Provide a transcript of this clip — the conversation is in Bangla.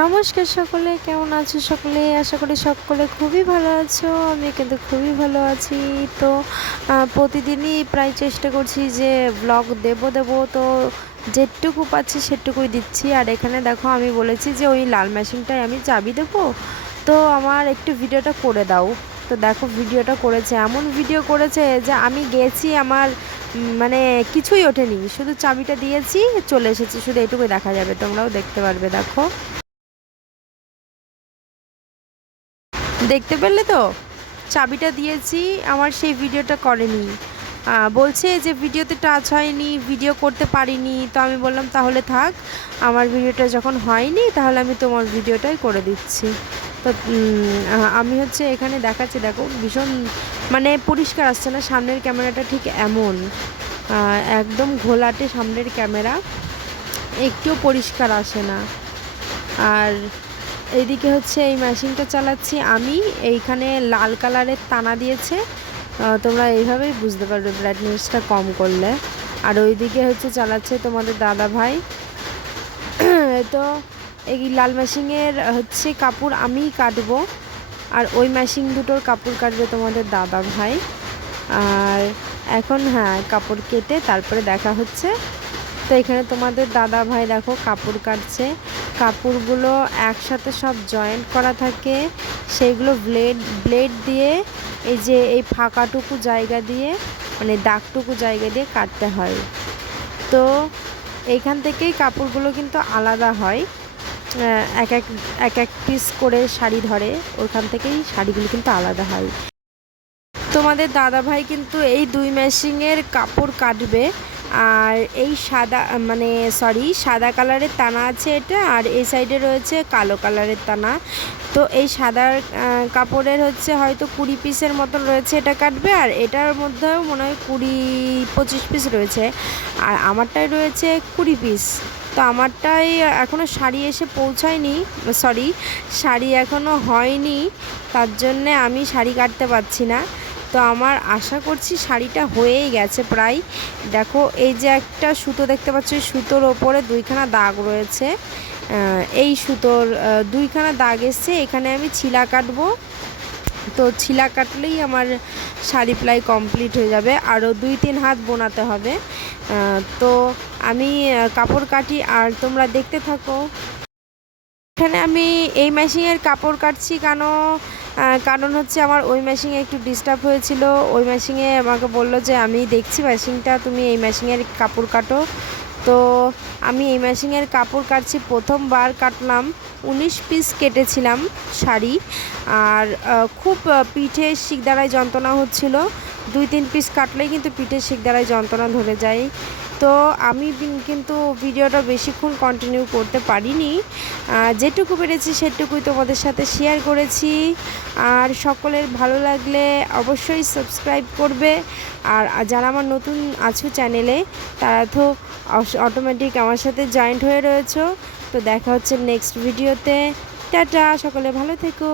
নমস্কার সকলে, কেমন আছো সকলে? আশা করি সকলে খুবই ভালো আছো। আমি কিন্তু খুবই ভালো আছি। তো প্রতিদিনই প্রায় চেষ্টা করছি যে ব্লগ দেব তো যেটুকু পাচ্ছি সেটুকুই দিচ্ছি। আর এখানে দেখো আমি বলেছি যে ওই লাল মেশিনটায় আমি চাবি দেবো, তো আমার একটু ভিডিওটা করে দাও। তো দেখো ভিডিওটা করেছে, এমন ভিডিও করেছে যে আমি গেছি, আমার মানে কিছুই ওঠেনি, শুধু চাবিটা দিয়েছি চলে এসেছি, শুধু এটুকুই দেখা যাবে, তোমরাও দেখতে পারবে। দেখো, দেখতে পেলে তো? চাবিটা দিয়েছি, আমার সেই ভিডিওটা করেনি। বলছে যে ভিডিওতে টাচ হয়নি, ভিডিও করতে পারিনি। তো আমি বললাম তাহলে থাক, আমার ভিডিওটা যখন হয়নি তাহলে আমি তোমার ভিডিওটাই করে দিচ্ছি। তো আমি হচ্ছে এখানে দেখাচ্ছি, দেখো ভীষণ মানে পরিষ্কার আসছে না, সামনের ক্যামেরাটা ঠিক এমন একদম ঘোলাটে সামনের ক্যামেরা, একটুও পরিষ্কার আসে না। আর এইদিকে হচ্ছে এই মেশিনটা চালাচ্ছি আমি, এইখানে লাল কালারের টানা দিয়েছে, তোমরা এইভাবেই বুঝতে পারবে ব্রাইটনেসটা কম করলে। আর ওইদিকে হচ্ছে চালাচ্ছে তোমাদের দাদা ভাই। তো এই লাল মেশিনের হচ্ছে কাপড় আমিই কাটবো, আর ওই মেশিন দুটোর কাপড় কাটবে তোমাদের দাদা ভাই। আর এখন হ্যাঁ, কাপড় কেটে তারপরে দেখা হচ্ছে। তো এখানে তোমাদের দাদা ভাই দেখো কাপড় কাটছে, কাপড়গুলো একসাথে সব জয়েন্ট করা থাকে, সেইগুলো ব্লেড দিয়ে এই যে এই ফাঁকাটুকু জায়গা দিয়ে, মানে দাগটুকু জায়গা দিয়ে কাটতে হয়। তো এইখান থেকেই কাপড়গুলো কিন্তু আলাদা হয়, এক এক এক এক পিস করে শাড়ি ধরে, ওইখান থেকেই শাড়িগুলো কিন্তু আলাদা হয়। তোমাদের দাদা ভাই কিন্তু এই দুই মেশিনের কাপড় কাটবে। আর এই সাদা মানে সাদা কালারের টানা আছে এটা, আর এই সাইডে রয়েছে কালো কালারের টানা। তো এই সাদা কাপড়ের হচ্ছে হয়তো 20 পিসের মতন রয়েছে, এটা কাটবে। আর এটার মধ্যেও মনে হয় 20-25 পিস রয়েছে, আর আমারটাই রয়েছে 20 পিস। তো আমারটাই এখনও শাড়ি এসে পৌঁছায়নি, শাড়ি এখনও হয়নি, তার জন্যে আমি শাড়ি কাটতে পারছি না। তো আমার আশা করছি শাড়িটা হয়েই গেছে প্রায়। দেখো এই যে একটা সুতো দেখতে পাচ্ছ, সুতোর ওপরে দুইখানা দাগ রয়েছে, এই সুতোর দুইখানা দাগ এসছে, এখানে আমি ছিলা কাটবো। তো ছিলা কাটলেই আমার শাড়ি প্রায় কমপ্লিট হয়ে যাবে, আরও 2-3 হাত বোনাতে হবে। তো আমি কাপড় কাটি আর তোমরা দেখতে থাকো। এখানে আমি এই মেশিনের কাপড় কাটছি কারণ হচ্ছে আমার ওই মেশিনে একটু ডিস্টার্ব হয়েছিল। ওই মেশিনে আমাকে বললো যে আমি দেখছি মেশিনটা, তুমি এই মেশিনের কাপড় কাটো। তো আমি এই মেশিনের কাপড় কাটছি, প্রথমবার কাটলাম 19 পিস কেটেছিলাম শাড়ি। আর খুব পিঠে শিকদাঁড়ায় যন্ত্রণা হচ্ছিল, 2-3 পিস কাটলেই কিন্তু পিঠের শিকদাঁড়ায় যন্ত্রণা ধরে যায়। তো আমি কিন্তু ভিডিওটা বেশিক্ষণ কন্টিনিউ করতে পারিনি, যেটুকু পেরেছি সেটুকুই তোমাদের সাথে শেয়ার করেছি। আর সকলের ভালো লাগলে অবশ্যই সাবস্ক্রাইব করবে। আর যারা আমার নতুন আছো চ্যানেলে, তারা তো অটোমেটিক আমার সাথে জয়েন্ট হয়ে রয়েছো। তো দেখা হচ্ছে নেক্সট ভিডিওতে। টাটা, সকলে ভালো থেকো।